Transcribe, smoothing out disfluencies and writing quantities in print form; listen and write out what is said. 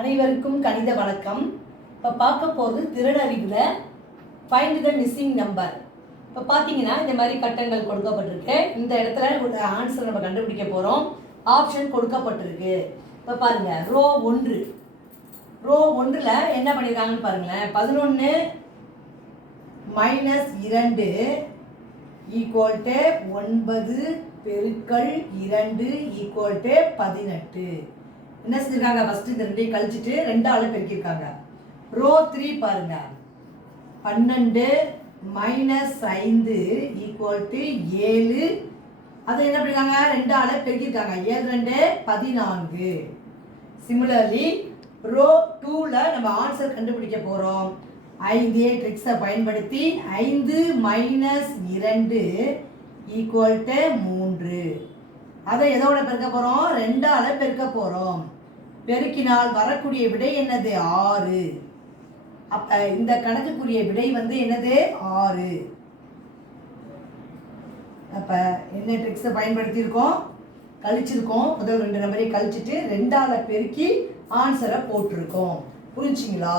அனைவருக்கும் கணித வணக்கம். இப்போ பார்க்க போகிறது திறனறிவில் ஃபைண்ட் த மிஸ்ஸிங் நம்பர். இப்போ பார்த்தீங்கன்னா இந்த மாதிரி கட்டங்கள் கொடுக்கப்பட்டிருக்கு. இந்த இடத்துல ஒரு ஆன்சர் நம்ம கண்டுபிடிக்க போகிறோம். ஆப்ஷன் கொடுக்கப்பட்டிருக்கு. இப்போ பாருங்கள், ரோ 1 என்ன பண்ணியிருக்காங்கன்னு பாருங்களேன். 11 - 2 = 9 பெருக்கல் 2 = 18. என்ன செஞ்சிருக்காங்க? ஃபர்ஸ்ட் இந்த ரெண்டையும் கழிச்சிட்டு 2ஆல பெருக்கியிருக்காங்க. ரோ 3 பாருங்க, 12 - 5 = 7. அதை என்ன பண்ணிருக்காங்க? 2ஆல பெருக்கியிருக்காங்க. 7 2 14. சிமிலர்லி ரோ 2ல நம்ம ஆன்சர் கண்டுபிடிக்க போறோம். இதே ட்ரிக்ஸை பயன்படுத்தி 5 - 2 = 3. அதை எதோட பெருக்க போறோம்? 2ஆல பெருக்க போறோம். பெருக்கினால் வரக்கூடிய விடை என்னது? 6. அப்ப இந்த கணக்குக்குரிய விடை வந்து என்னது? 6. அப்ப என்ன ட்ரிக்ஸை பயன்படுத்தி இருக்கோம்? கழிச்சிருக்கோம். முதல் 2 நம்பரை கழிச்சிட்டு 2ஆல பெருக்கி ஆன்சரை போட்டிருக்கோம். புரிஞ்சுங்களா?